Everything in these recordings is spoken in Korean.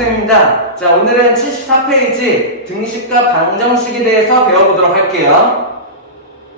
쌤입니다. 자, 오늘은 74페이지 등식과 방정식에 대해서 배워보도록 할게요.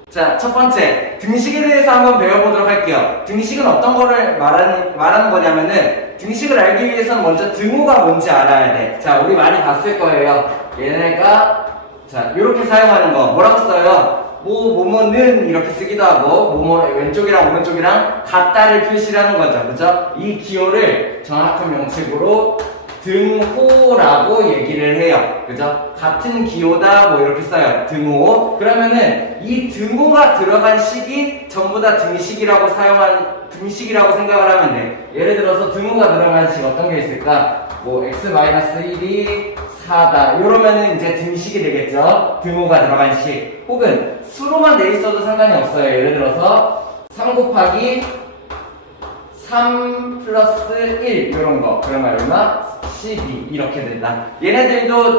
자, 첫 번째, 등식에 대해서 한번 배워보도록 할게요. 등식은 어떤 거를 말하는 거냐면은, 등식을 알기 위해서는 먼저 등호가 뭔지 알아야 돼. 자, 우리 많이 봤을 거예요. 얘네가, 자, 이렇게 사용하는 거. 뭐라고 써요? 뭐뭐는 이렇게 쓰기도 하고, 왼쪽이랑 오른쪽이랑 같다를 표시하는 거죠. 그죠? 이 기호를 정확한 명칭으로 등호라고 얘기를 해요. 그죠? 같은 기호다 뭐 이렇게 써요. 등호. 그러면은 이 등호가 들어간 식이 전부 다 등식이라고 생각을 하면 돼. 예를 들어서 등호가 들어간 식 어떤 게 있을까? 뭐 x-1이 4다. 이러면은 이제 등식이 되겠죠. 등호가 들어간 식. 혹은 수로만 돼 있어도 상관이 없어요. 예를 들어서 3 곱하기 3 플러스 1 이런 거. 그러면 얼마? 12 이렇게 된다. 얘네들도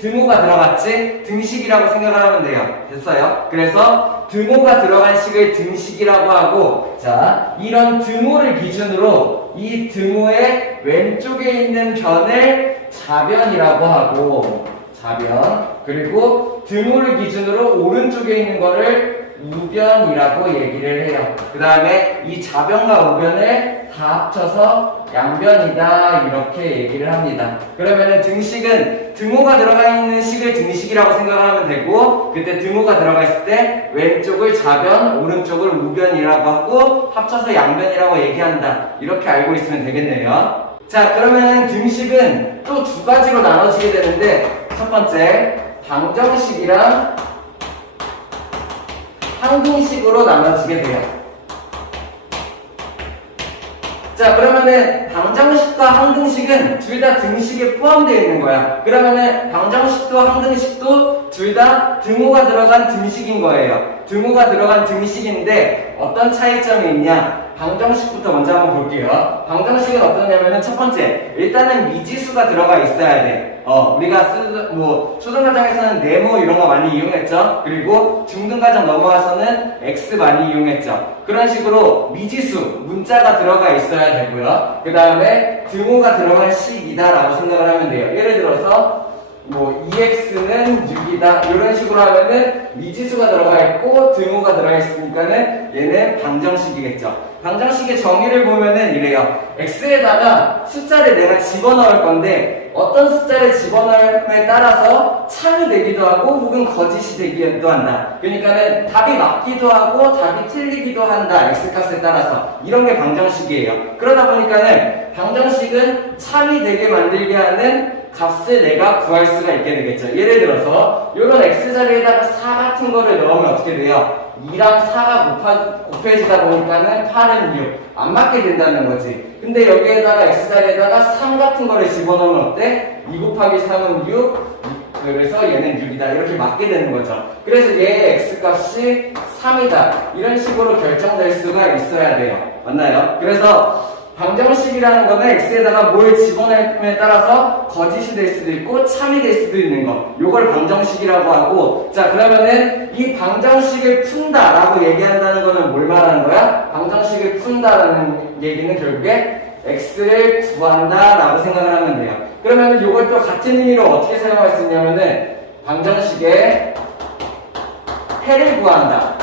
등호가 들어갔지? 등식이라고 생각을 하면 돼요. 됐어요? 그래서 등호가 들어간 식을 등식이라고 하고, 자, 이런 등호를 기준으로 이 등호의 왼쪽에 있는 변을 자변이라고 하고, 자변. 그리고 등호를 기준으로 오른쪽에 있는 거를 우변이라고 얘기를 해요. 그 다음에 이 자변과 우변을 다 합쳐서 양변이다 이렇게 얘기를 합니다. 그러면은 등식은 등호가 들어가 있는 식을 등식이라고 생각을 하면 되고, 그때 등호가 들어가 있을 때 왼쪽을 자변, 오른쪽을 우변이라고 하고 합쳐서 양변이라고 얘기한다. 이렇게 알고 있으면 되겠네요. 자, 그러면 등식은 또 두 가지로 나눠지게 되는데, 첫 번째 방정식이랑 항등식으로 나눠지게 돼요. 자, 그러면은 방정식과 항등식은 둘 다 등식에 포함되어 있는 거야. 그러면은 방정식도 항등식도 둘 다 등호가 들어간 등식인 거예요. 등호가 들어간 등식인데 어떤 차이점이 있냐? 방정식부터 먼저 한번 볼게요. 방정식은 어떠냐면은 첫 번째, 일단은 미지수가 들어가 있어야 돼. 우리가 초등과정에서는 네모 이런 거 많이 이용했죠. 그리고 중등과정 넘어와서는 x 많이 이용했죠. 그런 식으로 미지수, 문자가 들어가 있어야 되고요. 그 다음에 등호가 들어간 식이다 라고 생각을 하면 돼요. 예를 들어서 2x는 6이다 이런 식으로 하면은 미지수가 들어가 있고 등호가 들어가 있으니까는 얘는 방정식이겠죠. 방정식의 정의를 보면은 이래요. x에다가 숫자를 내가 집어넣을 건데 어떤 숫자를 집어넣음에 따라서 참이 되기도 하고 혹은 거짓이 되기도 한다. 그러니까는 답이 맞기도 하고 답이 틀리기도 한다. x값에 따라서. 이런 게 방정식이에요. 그러다 보니까는 방정식은 참이 되게 만들게 하는 값을 내가 구할 수가 있게 되겠죠. 예를 들어서 이런 x자리에다가 4 같은 거를 넣으면 어떻게 돼요? 2랑 4가 곱해지다 보니까는 8은 6. 안 맞게 된다는 거지. 근데 여기에다가 x자리에다가 3 같은 거를 집어넣으면 어때? 2 곱하기 3은 6. 그래서 얘는 6이다. 이렇게 맞게 되는 거죠. 그래서 얘의 x값이 3이다. 이런 식으로 결정될 수가 있어야 돼요. 맞나요? 그래서 방정식이라는 거는 x에다가 뭘 집어넣음에 따라서 거짓이 될 수도 있고 참이 될 수도 있는 거. 요걸 방정식이라고 하고, 자, 그러면은 이 방정식을 푼다라고 얘기한다는 거는 뭘 말하는 거야? 방정식을 푼다라는 얘기는 결국에 x를 구한다라고 생각을 하면 돼요. 그러면은 요걸 또 같은 의미로 어떻게 사용할 수 있냐면은 방정식의 해를 구한다.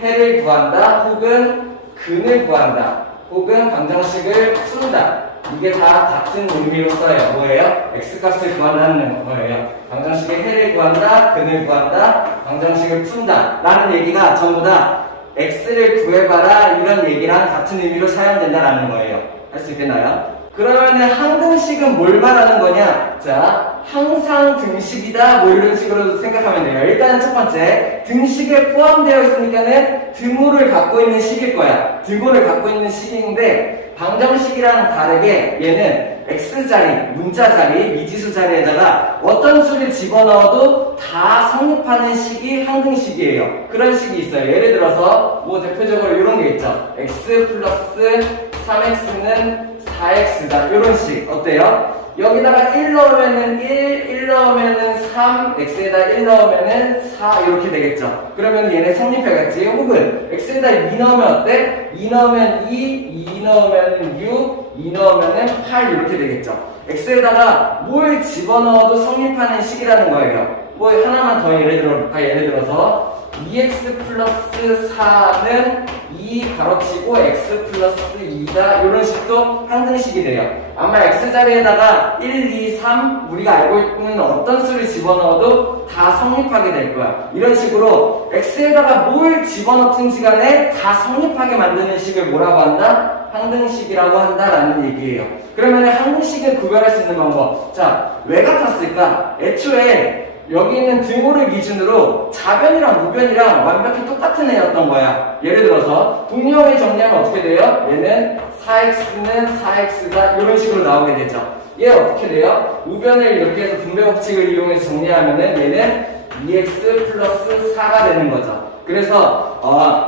해를 구한다. 혹은 근을 구한다. 혹은 방정식을 푼다. 이게 다 같은 의미로 써요. 뭐예요? x값을 구한다는 거예요. 방정식의 해를 구한다, 근을 구한다, 방정식을 푼다 라는 얘기가 전부 다 x를 구해봐라 이런 얘기랑 같은 의미로 사용된다라는 거예요. 할 수 있겠나요? 그러면은 항등식은 뭘 말하는 거냐? 자, 항상 등식이다 뭐 이런 식으로 생각하면 돼요. 일단 첫 번째, 등식에 포함되어 있으니까는 등호를 갖고 있는 식일 거야. 등호를 갖고 있는 식인데 방정식이랑 다르게 얘는 x자리, 문자 자리, 미지수 자리에다가 어떤 수를 집어넣어도 다 성립하는 식이 항등식이에요. 그런 식이 있어요. 예를 들어서 대표적으로 이런 게 있죠. x 플러스 3x는 4x다. 이런 식 어때요? 여기다가 1 넣으면은 1 넣으면은 3, x에다 1 넣으면은 4 이렇게 되겠죠. 그러면 얘네 성립해겠지. 혹은 x에다 2 넣으면 어때? 2 넣으면 2 넣으면 6, 2 넣으면은 8 이렇게 되겠죠. x에다가 뭘 집어넣어도 성립하는 식이라는 거예요. 뭐 하나만 더 예를 들어볼까? 예를 들어서 2x 플러스 4는 2 가로치고 x 플러스 2다 이런 식도 항등식이 돼요. 아마 x자리에다가 1, 2, 3 우리가 알고 있는 어떤 수를 집어넣어도 다 성립하게 될 거야. 이런 식으로 x에다가 뭘 집어넣든지 간에 다 성립하게 만드는 식을 뭐라고 한다? 항등식이라고 한다라는 얘기예요. 그러면 항등식을 구별할 수 있는 방법. 자, 왜 같았을까? 애초에 여기 있는 등호를 기준으로 자변이랑 무변이랑 완벽히 똑같은 애였던 거야. 예를 들어서 동력을 정리하면 어떻게 돼요? 얘는 4x는 4x가 이런 식으로 나오게 되죠. 얘 어떻게 돼요? 우변을 이렇게 해서 분배 법칙을 이용해서 정리하면은 얘는 2x 플러스 4가 되는 거죠. 그래서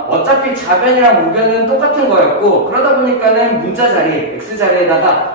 어차피 자변이랑 우변은 똑같은 거였고 그러다 보니까는 문자 자리, x 자리에다가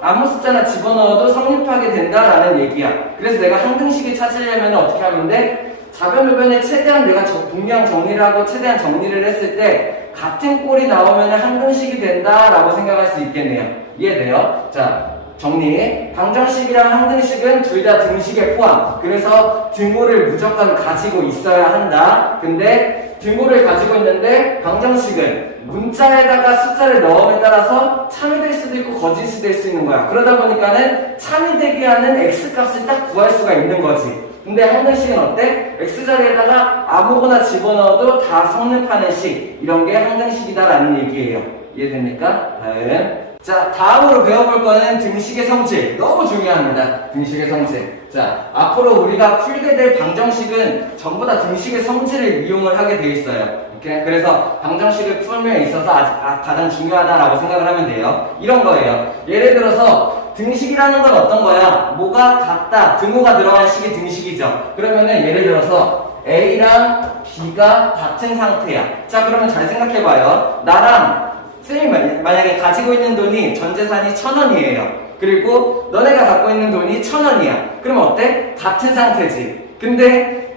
아무 숫자나 집어넣어도 성립하게 된다라는 얘기야. 그래서 내가 항등식을 찾으려면 어떻게 하면 돼? 자변, 우변에 최대한 내가 동량 정리를 하고 최대한 정리를 했을 때 같은 꼴이 나오면 항등식이 된다라고 생각할 수 있겠네요. 이해돼요? 자, 정리. 방정식이랑 항등식은 둘 다 등식에 포함. 그래서 등호를 무조건 가지고 있어야 한다. 근데 등호를 가지고 있는데 방정식은 문자에다가 숫자를 넣음에 따라서 참이 될 수도 있고 거짓이 될 수 있는 거야. 그러다 보니까는 참이 되게 하는 x값을 딱 구할 수가 있는 거지. 근데 항등식은 어때? x자리에다가 아무거나 집어넣어도 다 성립하는 식. 이런 게 항등식이다라는 얘기예요. 이해됩니까? 다음. 자, 다음으로 배워볼 거는 등식의 성질. 너무 중요합니다. 등식의 성질. 자, 앞으로 우리가 풀게 될 방정식은 전부 다 등식의 성질을 이용을 하게 돼 있어요. 오케이? 그래서 방정식을 풀면 있어서 가장 중요하다라고 생각을 하면 돼요. 이런 거예요. 예를 들어서 등식이라는 건 어떤 거야? 뭐가 같다, 등호가 들어간 식이 등식이죠. 그러면은 예를 들어서 A랑 B가 같은 상태야. 자, 그러면 잘 생각해봐요. 나랑 쌤이 만약에 가지고 있는 돈이 전 재산이 1,000원이에요. 그리고 너네가 갖고 있는 돈이 1,000원이야. 그럼 어때? 같은 상태지. 근데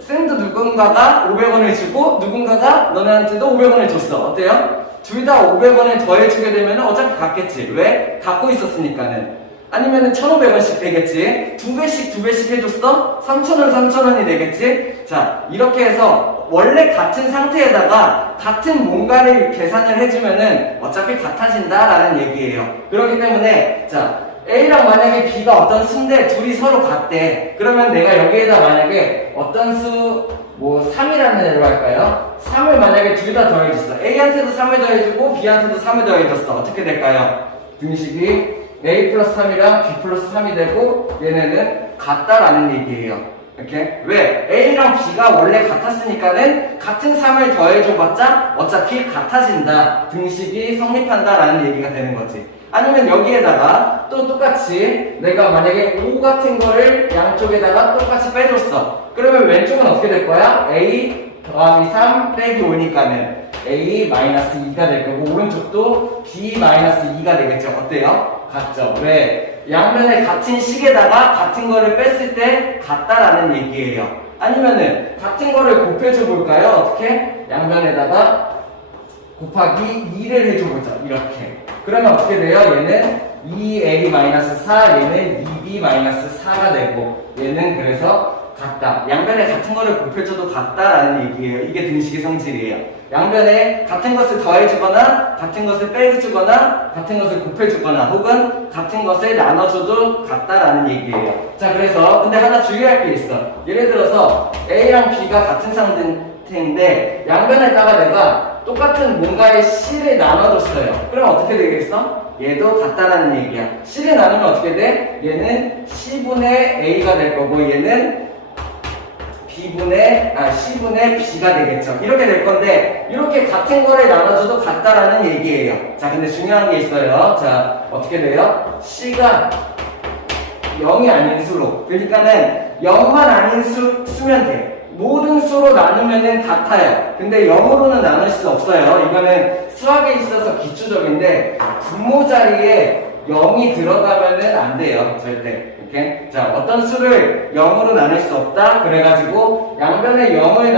쌤도 누군가가 500원을 주고 누군가가 너네한테도 500원을 줬어. 어때요? 둘 다 500원을 더해주게 되면 어차피 같겠지. 왜? 갖고 있었으니까는. 아니면 1,500원씩 되겠지. 두 배씩 해줬어? 3,000원이 되겠지. 자, 이렇게 해서 원래 같은 상태에다가 같은 뭔가를 계산을 해주면은 어차피 같아진다라는 얘기예요. 그렇기 때문에 자, A랑 만약에 B가 어떤 수인데 둘이 서로 같대. 그러면 내가 여기에다 만약에 어떤 수, 뭐 3이라는 애로 할까요? 3을 만약에 둘 다 더해줬어. A한테도 3을 더해주고 B한테도 3을 더해줬어. 어떻게 될까요? 등식이 A 플러스 3이랑 B 플러스 3이 되고 얘네는 같다라는 얘기예요. 이렇게? 왜? A랑 B가 원래 같았으니까는 같은 3을 더해줘봤자 어차피 같아진다. 등식이 성립한다라는 얘기가 되는 거지. 아니면 여기에다가 또 똑같이 내가 만약에 5 같은 거를 양쪽에다가 똑같이 빼줬어. 그러면 왼쪽은 어떻게 될 거야? A 더하기 3 빼기 5니까는 A 마이너스 2가 될 거고 오른쪽도 B 마이너스 2가 되겠죠. 어때요? 같죠? 왜? 양면에 같은 식에다가 같은 거를 뺐을 때 같다라는 얘기예요. 아니면은 같은 거를 곱해줘 볼까요? 어떻게? 양면에다가 곱하기 2를 해줘보자. 이렇게. 그러면 어떻게 돼요? 얘는 2a-4, 얘는 2b-4가 되고 얘는 그래서 같다. 양변에 같은 거를 곱해줘도 같다라는 얘기예요. 이게 등식의 성질이에요. 양변에 같은 것을 더해주거나 같은 것을 빼주거나 같은 것을 곱해주거나 혹은 같은 것을 나눠줘도 같다라는 얘기예요. 자, 그래서 근데 하나 주의할 게 있어. 예를 들어서 A랑 B가 같은 상태인데 양변에다가 내가 똑같은 뭔가의 C를 나눠줬어요. 그럼 어떻게 되겠어? 얘도 같다라는 얘기야. C를 나누면 어떻게 돼? 얘는 C분의 A가 될 거고 얘는 C분의 B가 되겠죠. 이렇게 될 건데 이렇게 같은 거를 나눠줘도 같다라는 얘기예요. 자, 근데 중요한 게 있어요. 자, 어떻게 돼요? C가 0이 아닌 수로, 그러니까는 0만 아닌 수면 돼. 모든 수로 나누면은 같아요. 근데 0으로는 나눌 수 없어요. 이거는 수학에 있어서 기초적인데 분모 자리에 0이 들어가면은 안 돼요. 절대. 이렇게. 자, 어떤 수를 0으로 나눌 수 없다. 그래가지고 양변에 0을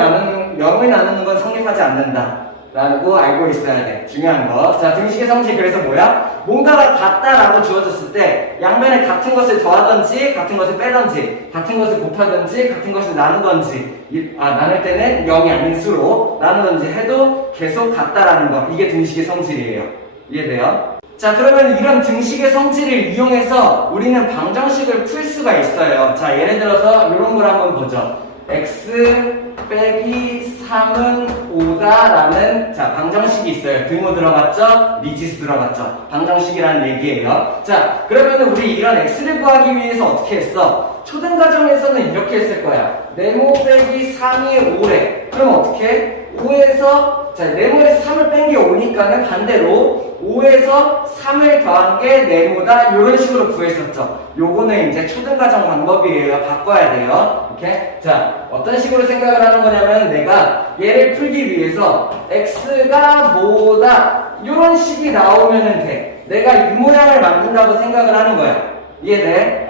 나누는 건 성립하지 않는다. 라고 알고 있어야 돼. 중요한 거. 자, 등식의 성질 그래서 뭐야? 뭔가가 같다라고 주어졌을 때 양면에 같은 것을 더하든지 같은 것을 빼든지 같은 것을 곱하든지 같은 것을 나누든지 나눌 때는 0이 아닌 수로 나누든지 해도 계속 같다라는 거. 이게 등식의 성질이에요. 이해돼요? 자, 그러면 이런 등식의 성질을 이용해서 우리는 방정식을 풀 수가 있어요. 자, 예를 들어서 이런 걸 한번 보죠. x 빼기 3은 5다 라는 자 방정식이 있어요. 등호 들어갔죠? 미지수 들어갔죠? 방정식이라는 얘기예요. 자, 그러면 우리 이런 x를 구하기 위해서 어떻게 했어? 초등과정에서는 이렇게 했을 거야. 네모 빼기 3이 5래. 그럼 어떻게? 5에서 자, 네모에서 3을 뺀 게 5니까는 반대로 5에서 3을 더한 게 네모다. 이런 식으로 구했었죠. 요거는 이제 초등과정 방법이에요. 바꿔야 돼요. 이렇게. 자, 어떤 식으로 생각을 하는 거냐면 내가 얘를 풀기 위해서 x가 뭐다. 이런 식이 나오면 돼. 내가 이 모양을 만든다고 생각을 하는 거야. 이해돼?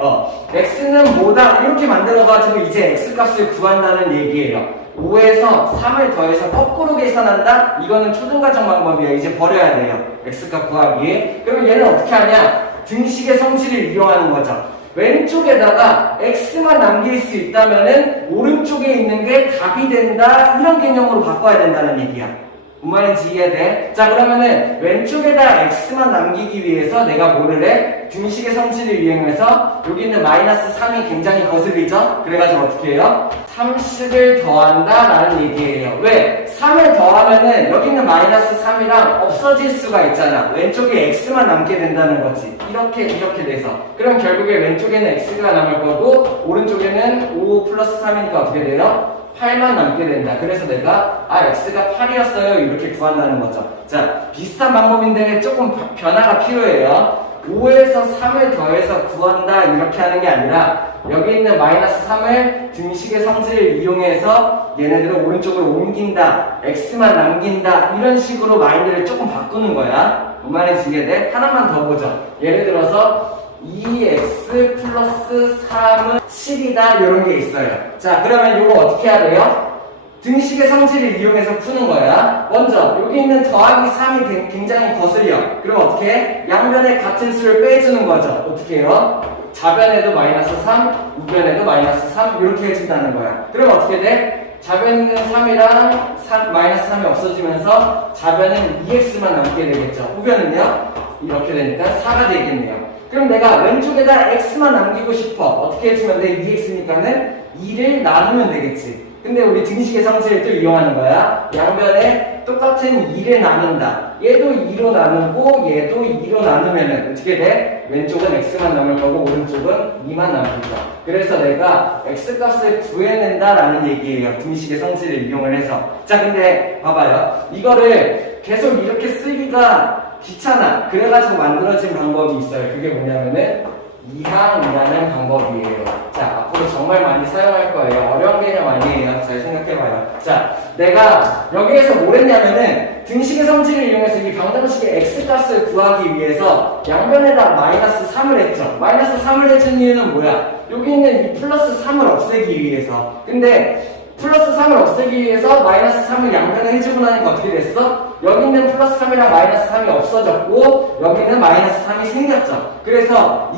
x는 뭐다. 이렇게 만들어가지고 이제 x 값을 구한다는 얘기예요. 5에서 3을 더해서 거꾸로 계산한다? 이거는 초등과정 방법이에요. 이제 버려야 돼요. x값 구하기. 그럼 얘는 어떻게 하냐? 등식의 성질을 이용하는 거죠. 왼쪽에다가 x만 남길 수 있다면은 오른쪽에 있는 게 답이 된다. 이런 개념으로 바꿔야 된다는 얘기야. 뭔 말인지 이해돼? 자, 그러면은 왼쪽에다 x만 남기기 위해서 내가 뭐를 해? 등식의 성질을 이용해서 여기 있는 마이너스 3이 굉장히 거슬리죠? 그래가지고 어떻게 해요? 30을 더한다 라는 얘기예요. 왜? 3을 더하면은 여기 있는 마이너스 3이랑 없어질 수가 있잖아. 왼쪽에 x만 남게 된다는 거지. 이렇게 돼서. 그럼 결국에 왼쪽에는 x가 남을 거고 오른쪽에는 5 플러스 3이니까 어떻게 돼요? 8만 남게 된다. 그래서 내가 x가 8이었어요. 이렇게 구한다는 거죠. 자, 비슷한 방법인데 조금 변화가 필요해요. 5에서 3을 더해서 구한다 이렇게 하는 게 아니라 여기 있는 마이너스 3을 등식의 성질을 이용해서 얘네들을 오른쪽으로 옮긴다. x만 남긴다. 이런 식으로 마인드를 조금 바꾸는 거야. 뭔 말인지 이해돼? 하나만 더 보죠. 예를 들어서 2x 플러스 3은 7이다 이런 게 있어요. 자, 그러면 이거 어떻게 해야 돼요? 등식의 성질을 이용해서 푸는 거야. 먼저 여기 있는 더하기 3이 굉장히 거슬려. 그럼 어떻게 해? 양변에 같은 수를 빼주는 거죠. 어떻게 해요? 좌변에도 마이너스 3, 우변에도 마이너스 3 이렇게 해준다는 거야. 그럼 어떻게 돼? 좌변은 3이랑 마이너스 3이 없어지면서 좌변은 2x만 남게 되겠죠. 우변은요? 이렇게 되니까 4가 되겠네요. 그럼 내가 왼쪽에다 x만 남기고 싶어. 어떻게 해주면 돼? 2x니까는 2를 나누면 되겠지. 근데 우리 등식의 성질을 또 이용하는 거야. 양변에 똑같은 2를 나눈다. 얘도 2로 나누고 얘도 2로 나누면은 어떻게 돼? 왼쪽은 x만 남을 거고 오른쪽은 2만 남겠죠. 그래서 내가 x값을 구해낸다라는 얘기예요. 등식의 성질을 이용을 해서. 자, 근데 봐봐요. 이거를 계속 이렇게 쓰기가 귀찮아. 그래가지고 만들어진 방법이 있어요. 그게 뭐냐면은 이항이라는 방법이에요. 자, 앞으로 정말 많이 사용할 거예요. 어려운 개념 아니에요. 잘 생각해봐요. 자, 내가 여기에서 뭘 했냐면은 등식의 성질을 이용해서 이 방정식의 x값을 구하기 위해서 양변에다 마이너스 3을 했죠. 마이너스 3을 해준 이유는 뭐야? 여기 있는 이 플러스 3을 없애기 위해서. 근데 플러스 3을 없애기 위해서 마이너스 3을 양변에 해주고 나니까 어떻게 됐어? 여기 있는 플러스 3이랑 마이너스 3이 없어졌고 여기는 마이너스 3이 생겼죠. 그래서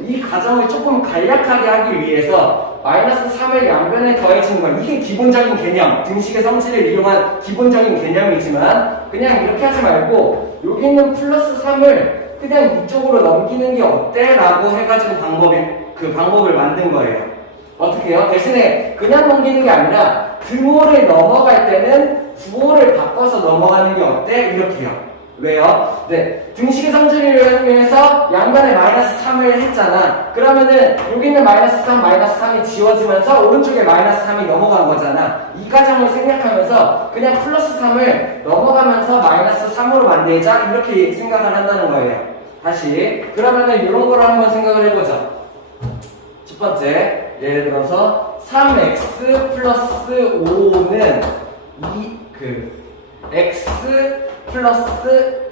이 과정을 조금 간략하게 하기 위해서 마이너스 3을 양변에 더해주는 건 이게 기본적인 개념, 등식의 성질을 이용한 기본적인 개념이지만 그냥 이렇게 하지 말고 여기 있는 플러스 3을 그냥 이쪽으로 넘기는 게 어때? 라고 해가지고 방법을 만든 거예요. 어떻게 해요? 대신에 그냥 넘기는 게 아니라 등호를 넘어갈 때는 부호를 바꿔서 넘어가는 게 어때? 이렇게요. 왜요? 네, 등식의 성질을 위해서 양변에 마이너스 3을 했잖아. 그러면은 여기 있는 마이너스 3, 마이너스 3이 지워지면서 오른쪽에 마이너스 3이 넘어간 거잖아. 이 과정을 생략하면서 그냥 플러스 3을 넘어가면서 마이너스 3으로 만들자 이렇게 생각을 한다는 거예요. 다시 그러면은 이런 거를 한번 생각을 해보자. 첫 번째 예를 들어서 3x 플러스 5는 x 플러스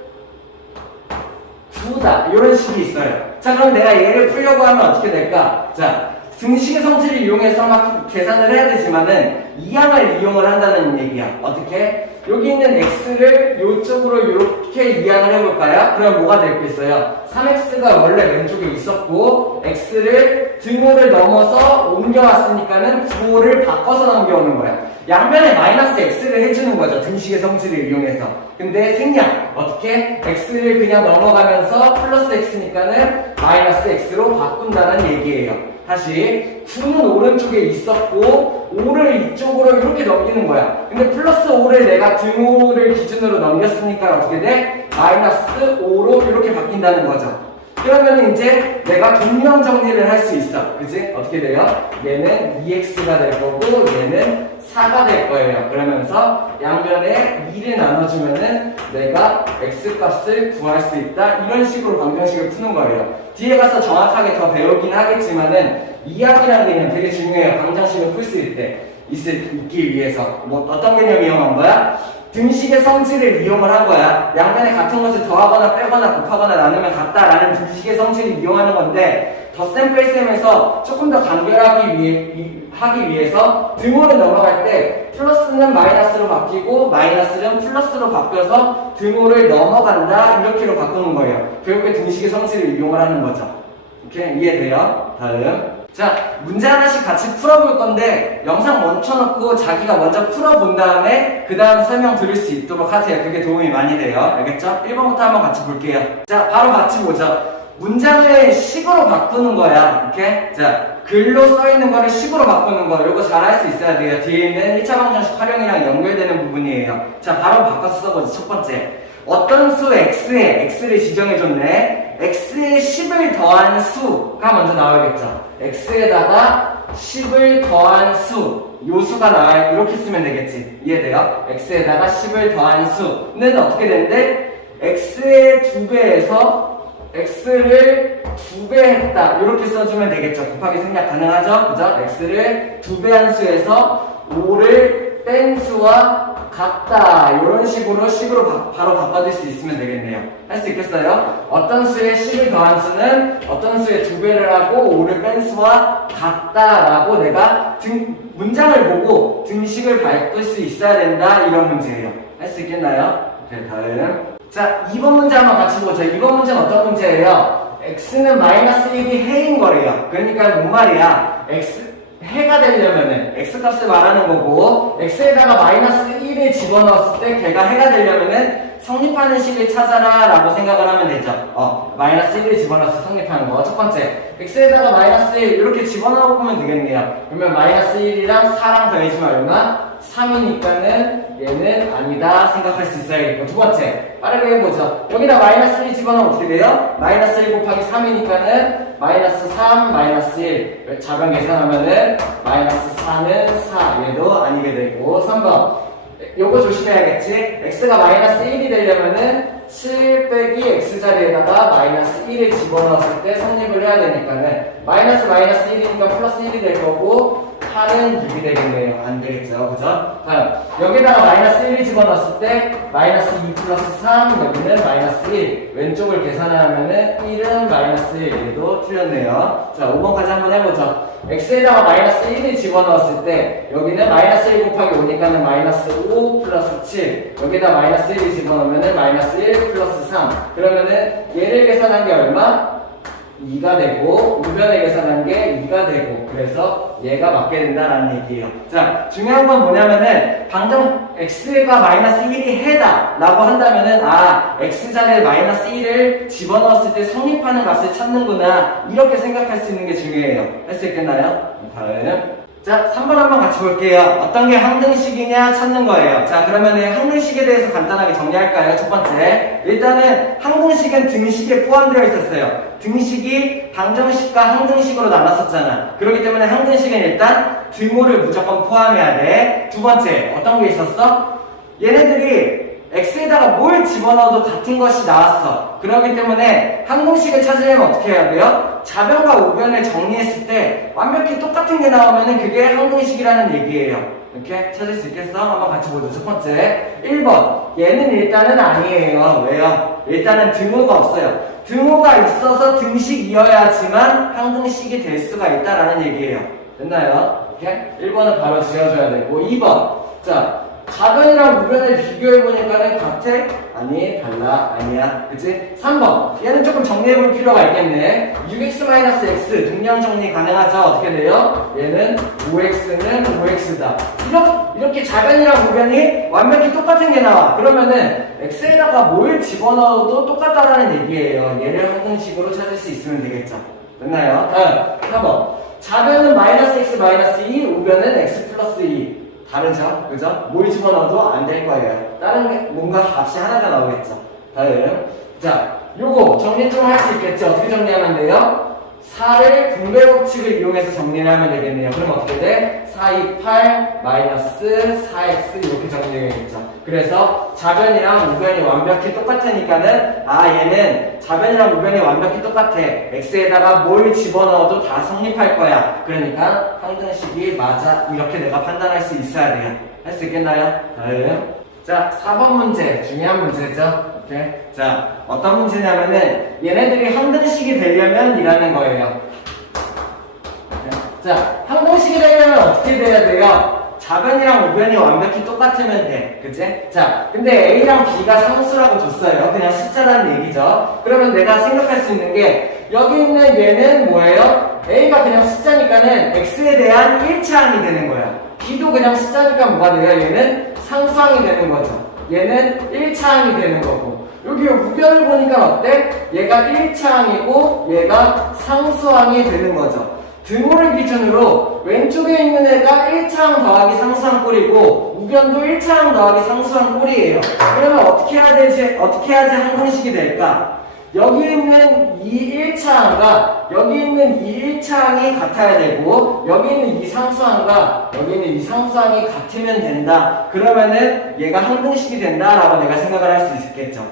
2다 이런 식이 있어요. 자, 그럼 내가 얘를 풀려고 하면 어떻게 될까? 자, 등식의 성질을 이용해서 막 계산을 해야 되지만은 이항을 이용을 한다는 얘기야. 어떻게? 여기 있는 x를 이쪽으로 이렇게 이항을 해볼까요? 그럼 뭐가 되겠어요? 3x가 원래 왼쪽에 있었고 x를 등호를 넘어서 옮겨왔으니까는 부호를 바꿔서 넘겨오는 거야. 양변에 마이너스 x를 해주는 거죠. 등식의 성질을 이용해서. 근데 생략. 어떻게? x를 그냥 넘어가면서 플러스 x니까는 마이너스 x로 바꾼다는 얘기예요. 다시 9는 오른쪽에 있었고 5를 이쪽으로 이렇게 넘기는 거야. 근데 플러스 5를 내가 등호를 기준으로 넘겼으니까 어떻게 돼? 마이너스 5로 이렇게 바뀐다는 거죠. 그러면 이제 내가 분명 정리를 할 수 있어. 그치? 어떻게 돼요? 얘는 2x가 될 거고 얘는 4가 될 거예요. 그러면서 양변에 2를 나눠주면은 내가 x 값을 구할 수 있다. 이런 식으로 방정식을 푸는 거예요. 뒤에 가서 정확하게 더 배우긴 하겠지만은 이항이라는 개념 되게 중요해요. 방정식을 풀 수 있기 위해서. 뭐 어떤 개념 이용한 거야? 등식의 성질을 이용을 한 거야. 양면에 같은 것을 더하거나 빼거나 곱하거나 나누면 같다라는 등식의 성질을 이용하는 건데 덧셈 뺄셈에서 조금 더 간결하기 위해서 등호를 넘어갈 때 플러스는 마이너스로 바뀌고 마이너스는 플러스로 바뀌어서 등호를 넘어간다 이렇게로 바꾸는 거예요. 결국에 등식의 성질을 이용을 하는 거죠. 오케이? 이해돼요? 다음. 자, 문제 하나씩 같이 풀어볼 건데 영상 멈춰놓고 자기가 먼저 풀어본 다음에 그 다음 설명 들을 수 있도록 하세요. 그게 도움이 많이 돼요. 알겠죠? 1번부터 한번 같이 볼게요. 자, 바로 같이 보죠. 문장을 식으로 바꾸는 거야. 이렇게? 자, 글로 써있는 거를 식으로 바꾸는 거. 요거 잘 할 수 있어야 돼요. 뒤에 있는 1차 방정식 활용이랑 연결되는 부분이에요. 자, 바로 바꿔서 써보죠. 첫 번째. 어떤 수 x에 x를 지정해줬네. x에 10을 더한 수가 먼저 나와야겠죠. x에다가 10을 더한 수, 요 수가 나와요. 이렇게 쓰면 되겠지. 이해돼요? x에다가 10을 더한 수는 어떻게 되는데 x의 2배에서 x를 2배 했다. 이렇게 써주면 되겠죠. 곱하기 생략 가능하죠? 그죠? x를 2배 한 수에서 5를 뺀 수와 같다. 이런 식으로 바로 바꿔줄 수 있으면 되겠네요. 할 수 있겠어요? 어떤 수에 10을 더한 수는 어떤 수에 2배를 하고 5를 뺀 수와 같다라고 내가 문장을 보고 등식을 바꿀 수 있어야 된다. 이런 문제예요. 할 수 있겠나요? 네, 다음. 자, 2번 문제 한번 같이 보죠. 2번 문제는 어떤 문제예요? x는 마이너스 1이 해인 거래요. 그러니까 뭔 말이야? 해가 되려면은 x값을 말하는 거고 x에다가 마이너스 1을 집어넣었을 때 걔가 해가 되려면은 성립하는 식을 찾아라 라고 생각을 하면 되죠. 마이너스 1을 집어넣어서 성립하는 거. 첫 번째, x에다가 마이너스 1 이렇게 집어넣어보면 되겠네요. 그러면 마이너스 1이랑 4랑 더해지면 얼마? 3이니까는 얘는 아니다 생각할 수 있어야겠고. 두 번째, 빠르게 해보죠. 여기다 마이너스 1 집어넣으면 어떻게 돼요? 마이너스 1 곱하기 3이니까는 마이너스 3, 마이너스 1 자변 계산하면은 마이너스 4는 4 얘도 아니게 되고. 3번 요거 조심해야겠지. x가 마이너스 1이 되려면은 7 빼기 x 자리에다가 마이너스 1을 집어넣었을 때 성립을 해야 되니까는 마이너스 1이니까 플러스 1이 될 거고 8은 6이 되겠네요. 안 되겠죠. 그죠? 다음. 여기다가 마이너스 1을 집어넣었을 때 마이너스 2 플러스 3 여기는 마이너스 1 왼쪽을 계산하면은 1은 마이너스 1 얘도 틀렸네요. 자, 5번까지 한번 해보죠. x에다가 마이너스 1을 집어넣었을 때 여기는 마이너스 1 곱하기 5니까는 마이너스 5 플러스 7 여기다 마이너스 1을 집어넣으면은 마이너스 1 플러스 3 그러면은 얘를 계산한 게 얼마? 2가 되고 우변을 계산한 게 2가 되고 그래서 얘가 맞게 된다라는 얘기예요. 자, 중요한 건 뭐냐면은 방정 x가 마이너스 1이 해다 라고 한다면은 x자리에 마이너스 1을 집어넣었을 때 성립하는 값을 찾는구나 이렇게 생각할 수 있는 게 중요해요. 할 수 있겠나요? 다음. 자, 3번 한번 같이 볼게요. 어떤 게 항등식이냐 찾는 거예요. 자, 그러면 항등식에 대해서 간단하게 정리할까요? 첫 번째, 일단은 항등식은 등식에 포함되어 있었어요. 등식이 방정식과 항등식으로 나눴었잖아. 그렇기 때문에 항등식은 일단 등호를 무조건 포함해야 돼. 두 번째, 어떤 게 있었어? 얘네들이 x에다가 뭘 집어넣어도 같은 것이 나왔어. 그렇기 때문에 항등식을 찾으려면 어떻게 해야 돼요? 좌변과 우변을 정리했을 때 완벽히 똑같은 게 나오면은 그게 항등식이라는 얘기예요. 이렇게 찾을 수 있겠어? 한번 같이 보죠. 첫 번째, 1번. 얘는 일단은 아니에요. 왜요? 일단은 등호가 없어요. 등호가 있어서 등식이어야지만 항등식이 될 수가 있다라는 얘기예요. 됐나요? 오케이? 1번은 바로 지어줘야 되고 2번. 자, 좌변이랑 우변을 비교해보니까는 같아? 아니, 달라. 아니야. 그치? 3번. 얘는 조금 정리해볼 필요가 있겠네. 6x-x 등량 정리 가능하죠? 어떻게 돼요? 얘는 5x는 5x다. 이렇게 좌변이랑 우변이 완벽히 똑같은 게 나와. 그러면은 x에다가 뭘 집어넣어도 똑같다라는 얘기예요. 얘를 항등식으로 찾을 수 있으면 되겠죠. 됐나요? 다음, 4번. 좌변은 -x -2, 우변은 x 플러스 2. 다르죠? 그죠? 뭘 집어넣어도 안 될 거예요. 다른 게 뭔가 값이 하나가 나오겠죠. 다음. 자, 요거 정리 좀 할 수 있겠죠? 어떻게 정리하면 돼요? 4를 분배 법칙을 이용해서 정리를 하면 되겠네요. 그럼 어떻게 돼? 4, 2, 8, 마이너스 4x 이렇게 정리되겠죠. 그래서 좌변이랑 우변이 완벽히 똑같으니까는 얘는 좌변이랑 우변이 완벽히 똑같아. x에다가 뭘 집어넣어도 다 성립할 거야. 그러니까 항등식이 맞아. 이렇게 내가 판단할 수 있어야 돼요. 할 수 있겠나요? 다음. 자, 4번 문제. 중요한 문제죠. 오케이. 자, 어떤 문제냐면은 얘네들이 항등식이 되려면 이라는 거예요. 자, 항등식이 되려면 어떻게 돼야 돼요? 좌변이랑 우변이 완벽히 똑같으면 돼. 그치? 자, 근데 A랑 B가 상수라고 줬어요. 그냥 숫자라는 얘기죠. 그러면 내가 생각할 수 있는 게 여기 있는 얘는 뭐예요? A가 그냥 숫자니까는 X에 대한 1차항이 되는 거야. B도 그냥 숫자니까 뭐가 돼요? 얘는 상수항이 되는 거죠. 얘는 1차항이 되는 거고. 여기 우변을 보니까 어때? 얘가 1차항이고 얘가 상수항이 되는 거죠. 등호를 기준으로 왼쪽에 있는 애가 1차항 더하기 상수항 꼴이고 우변도 1차항 더하기 상수항 꼴이에요. 그러면 어떻게 해야 되지? 어떻게 해야지 항등식이 될까? 여기 있는 이 1차항과 여기 있는 이 1차항이 같아야 되고 여기 있는 이 상수항과 여기 있는 이 상수항이 같으면 된다. 그러면은 얘가 항등식이 된다라고 내가 생각을 할 수 있겠죠.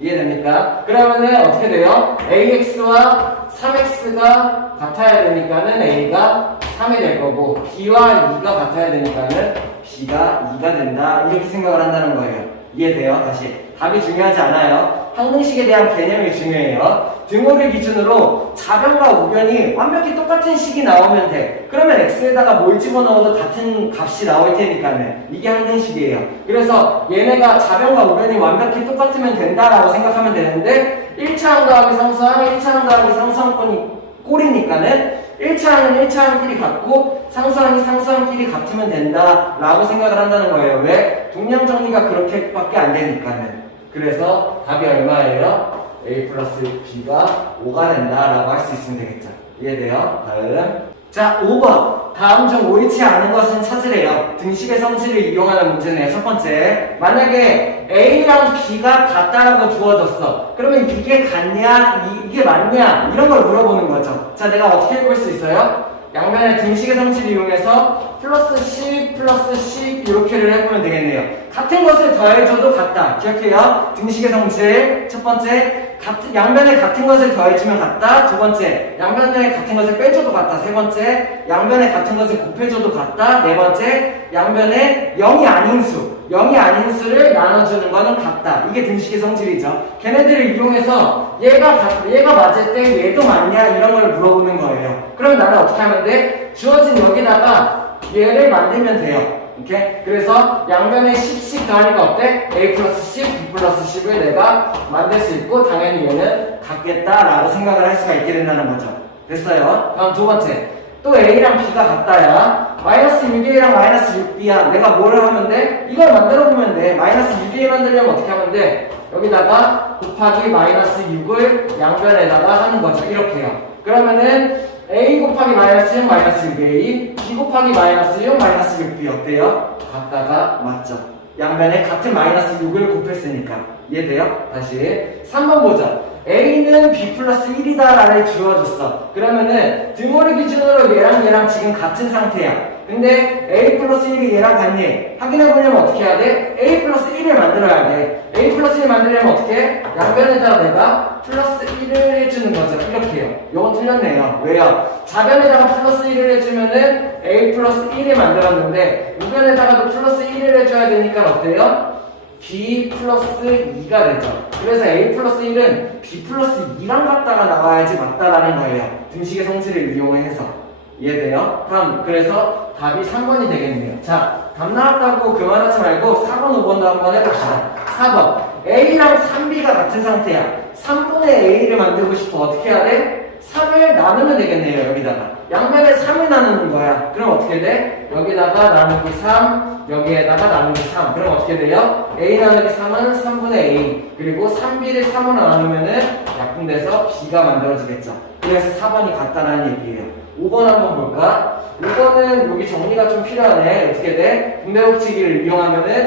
이해됩니까? 그러면은 어떻게 돼요? AX와 3X가 같아야 되니까는 A가 3이 될 거고 B와 2가 같아야 되니까는 B가 2가 된다. 이렇게 생각을 한다는 거예요. 이해돼요? 다시. 답이 중요하지 않아요. 항등식에 대한 개념이 중요해요. 등호를 기준으로 좌변과 우변이 완벽히 똑같은 식이 나오면 돼. 그러면 x에다가 뭘 집어넣어도 같은 값이 나올 테니까는 이게 항등식이에요. 그래서 얘네가 좌변과 우변이 완벽히 똑같으면 된다라고 생각하면 되는데 1차항 더하기 상수항, 1차항 더하기 상수항 꼴이니까는 1차항은 1차항끼리 같고 상수항이 상수항끼리 같으면 된다라고 생각을 한다는 거예요. 왜? 동량 정리가 그렇게밖에 안 되니까는. 그래서 답이 얼마예요? A 플러스 B가 5가 된다라고 할 수 있으면 되겠죠. 이해돼요? 다음. 자, 5번. 다음 중 옳지 않은 것은 찾으래요. 등식의 성질을 이용하는 문제네요. 첫 번째. 만약에 A랑 B가 같다라고 주어졌어. 그러면 이게 같냐? 이게 맞냐? 이런 걸 물어보는 거죠. 자, 내가 어떻게 해볼 수 있어요? 양면의 등식의 성질을 이용해서 플러스 10 플러스 10 이렇게를 해보면 되겠네요. 같은 것을 더해줘도 같다. 기억해요. 등식의 성질. 첫 번째. 양변에 같은 것을 더해주면 같다. 두 번째, 양변에 같은 것을 빼줘도 같다. 세 번째, 양변에 같은 것을 곱해줘도 같다. 네 번째, 양변에 0이 아닌 수를 나눠주는 거는 같다. 이게 등식의 성질이죠. 걔네들을 이용해서 얘가 맞을 때 얘도 맞냐 이런 걸 물어보는 거예요. 그럼 나는 어떻게 하면 돼? 주어진 여기다가 얘를 만들면 돼요. 오케이? 그래서 양변에 10씩 더하니까 어때? A 플러스 10, B 플러스 10을 내가 만들 수 있고 당연히 얘는 같겠다라고 생각을 할 수가 있게 된다는 거죠. 됐어요? 다음 두 번째. 또 A랑 B가 같다야. 마이너스 6A랑 마이너스 6B야. 내가 뭐를 하면 돼? 이걸 만들어 보면 돼. 마이너스 6A 만들려면 어떻게 하면 돼? 여기다가 곱하기 마이너스 6을 양변에다가 하는 거죠. 이렇게요. 그러면은 A 곱하기 마이너스 6 마이너스 6A B 곱하기 마이너스 6 마이너스 6B 어때요? 같다가 맞죠? 양변에 같은 마이너스 6을 곱했으니까 이해돼요? 다시 3번 보자. A는 B 플러스 1이다 라를 주어줬어. 그러면은 등호를 기준으로 얘랑 지금 같은 상태야. 근데 A 플러스 1이 얘랑 같니? 확인해보려면 어떻게 해야 돼? A 플러스 1을 만들어야 돼. A 플러스 1 만들려면 어떻게 해? 양변에다가 내가 플러스 1을 해주는 거죠. 이렇게 해요. 요거 틀렸네요. 왜요? 좌변에다가 플러스 1을 해주면은 A 플러스 1을 만들었는데 우변에다가도 플러스 1을 해줘야 되니까 어때요? B 플러스 2가 되죠. 그래서 a 플러스 1은 b 플러스 2랑 같다가 나와야지 맞다라는 거예요. 등식의 성질을 이용해서. 이해돼요? 다음, 그래서 답이 3번이 되겠네요. 자, 답 나왔다고 그만하지 말고 4번, 5번도 한번 해봅시다. 4번, a랑 3b가 같은 상태야. 3분의 a를 만들고 싶어. 어떻게 해야 돼? 3을 나누면 되겠네요. 여기다가 양면에 3을 나누는 거야. 그럼 어떻게 돼? 여기다가 나누기 3, 여기에다가 나누기 3. 그럼 어떻게 돼요? a 나누기 3은 3분의 a, 그리고 3b를 3으로 나누면은 약분돼서 b가 만들어지겠죠. 그래서 4번이 같다라는 얘기예요. 5번 한번 볼까? 5번은 여기 정리가 좀 필요하네. 어떻게 돼? 분배법칙을 이용하면은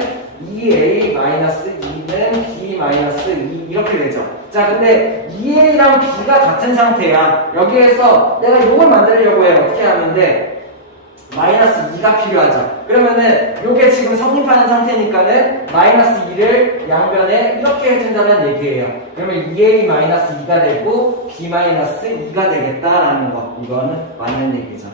2a-2는 b-2 이렇게 되죠. 자, 근데 2a랑 b가 같은 상태야. 여기에서 내가 이걸 만들려고 해요. 어떻게 하면 돼? 마이너스 2가 필요하죠. 그러면은 요게 지금 성립하는 상태니까는 마이너스 2를 양변에 이렇게 해준다는 얘기예요. 그러면 2a-2가 되고 b-2가 되겠다라는 거. 이거는 맞는 얘기죠.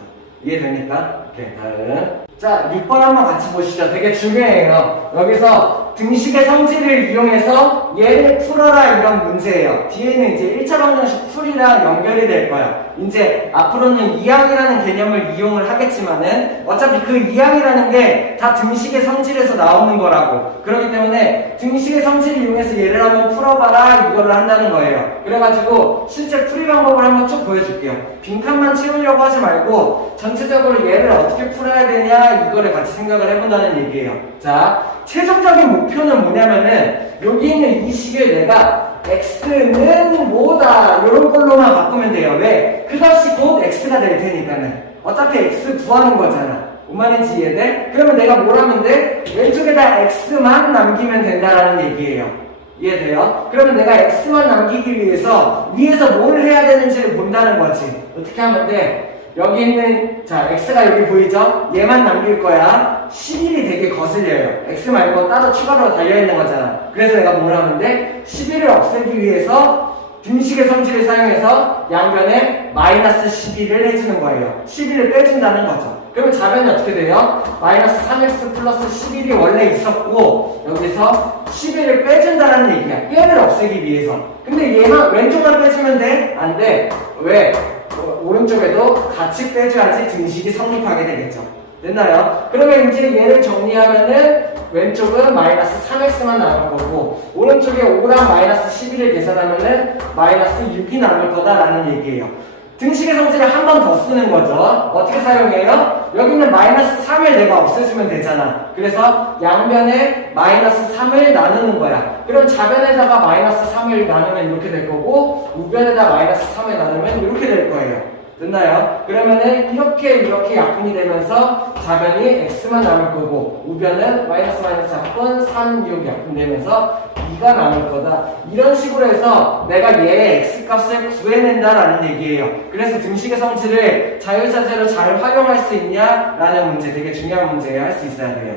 이해됩니까? 오케이, 다음. 자, 6번 한번 같이 보시죠. 되게 중요해요. 여기서 등식의 성질을 이용해서 얘를 풀어라 이런 문제예요. 뒤에는 이제 1차 방정식 풀이랑 연결이 될 거야. 이제 앞으로는 이항이라는 개념을 이용을 하겠지만은 어차피 그 이항이라는 게 다 등식의 성질에서 나오는 거라고. 그렇기 때문에 등식의 성질을 이용해서 얘를 한번 풀어봐라 이거를 한다는 거예요. 그래가지고 실제 풀이 방법을 한번 쭉 보여줄게요. 빈칸만 채우려고 하지 말고 전체적으로 얘를 어떻게 풀어야 되냐 이거를 같이 생각을 해본다는 얘기예요. 자, 최종적인 목표는 뭐냐면은 여기 있는 이 식을 내가 x는 뭐다 이런 걸로만 바꾸면 돼요. 왜? 그 값이 곧 x가 될 테니까는. 어차피 x 구하는 거잖아. 뭔 말인지 이해돼? 그러면 내가 뭘 하면 돼? 왼쪽에다 x만 남기면 된다라는 얘기예요. 이해돼요? 그러면 내가 x만 남기기 위해서 위에서 뭘 해야 되는지를 본다는 거지. 어떻게 하면 돼? 여기 있는, 자, x가 여기 보이죠? 얘만 남길 거야. 11이 되게 거슬려요. x 말고 따로 추가로 달려있는 거잖아. 그래서 내가 뭘 하면 돼? 11을 없애기 위해서 등식의 성질을 사용해서 양변에 마이너스 11을 해주는 거예요. 11을 빼준다는 거죠. 그러면 좌변이 어떻게 돼요? 마이너스 3x 플러스 11이 원래 있었고 여기서 11을 빼준다는 얘기야. 얘를 없애기 위해서. 근데 얘만 왼쪽만 빼주면 돼? 안 돼. 왜? 오른쪽에도 같이 빼줘야지 등식이 성립하게 되겠죠. 됐나요? 그러면 이제 얘를 정리하면은 왼쪽은 마이너스 3x만 남을 거고 오른쪽에 5랑 마이너스 11을 계산하면은 마이너스 6이 남을 거다라는 얘기예요. 등식의 성질을 한 번 더 쓰는 거죠. 어떻게 사용해요? 여기 있는 마이너스 3을 내가 없애주면 되잖아. 그래서 양변에 마이너스 3을 나누는 거야. 그럼 좌변에다가 마이너스 3을 나누면 이렇게 될 거고 우변에다 마이너스 3을 나누면 이렇게 될 거예요. 됐나요? 그러면은 이렇게 약분이 되면서 좌변이 x만 남을 거고 우변은 마이너스 약분 3, 6 약분되면서 2가 남을 거다. 이런 식으로 해서 내가 얘의 x값을 구해낸다라는 얘기예요. 그래서 등식의 성질을 자유자재로 잘 활용할 수 있냐라는 문제, 되게 중요한 문제예요. 할 수 있어야 돼요.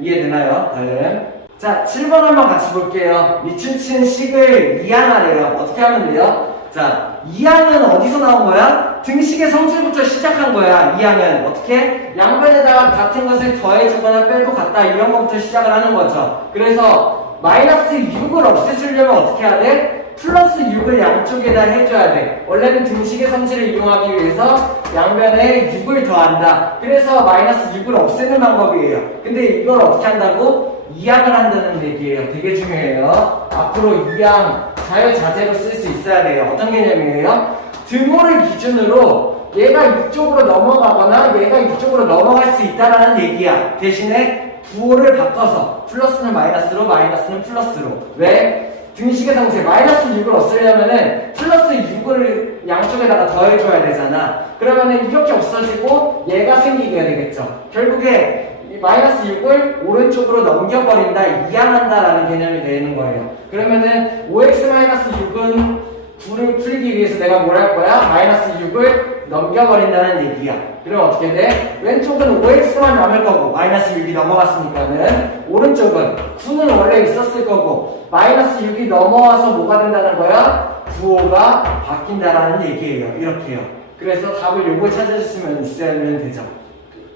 이해되나요? 다음. 자, 7번 한번 같이 볼게요. 밑줄친 식을 이항하래요. 어떻게 하면 돼요? 자, 이항은 어디서 나온 거야? 등식의 성질부터 시작한 거야. 이항은 어떻게? 양변에다가 같은 것을 더해주거나 빼고 같다 이런 것부터 시작을 하는 거죠. 그래서 마이너스 6을 없애주려면 어떻게 해야 돼? 플러스 6을 양쪽에다 해줘야 돼. 원래는 등식의 성질을 이용하기 위해서 양변에 6을 더한다. 그래서 마이너스 6을 없애는 방법이에요. 근데 이걸 어떻게 한다고? 이항을 한다는 얘기예요. 되게 중요해요. 앞으로 이항 자유자재로 쓸 수 있어야 돼요. 어떤 개념이에요? 등호를 기준으로 얘가 이쪽으로 넘어가거나 얘가 이쪽으로 넘어갈 수 있다라는 얘기야. 대신에 부호를 바꿔서 플러스는 마이너스로 마이너스는 플러스로. 왜? 등식의 성질 마이너스 6을 없애려면은 플러스 6을 양쪽에다가 더해줘야 되잖아. 그러면은 이렇게 없어지고 얘가 생기게 되겠죠. 결국에 이 마이너스 6을 오른쪽으로 넘겨버린다, 이항한다라는 개념이 되는 거예요. 그러면은 5x-6은 9를 풀기 위해서 내가 뭘 할 거야? 마이너스 6을 넘겨버린다는 얘기야. 그럼 어떻게 돼? 왼쪽은 5x만 남을 거고 마이너스 6이 넘어갔으니까는 오른쪽은 9는 원래 있었을 거고 마이너스 6이 넘어와서 뭐가 된다는 거야? 9호가 바뀐다라는 얘기예요. 이렇게요. 그래서 답을 요거 찾아주시면 있으면 되죠.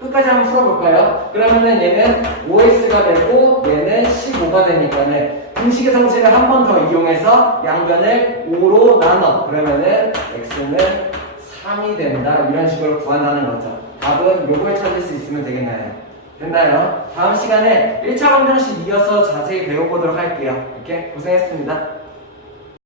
끝까지 한번 풀어볼까요? 그러면은 얘는 5x가 되고 얘는 12 5가 되니까는 등식의 성질을 한 번 더 이용해서 양변을 5로 나눠. 그러면은 x는 3이 된다. 이런 식으로 구한다는 거죠. 답은 요걸 찾을 수 있으면 되겠나요? 됐나요? 다음 시간에 1차 방정식 이어서 자세히 배워보도록 할게요. 이렇게 고생했습니다.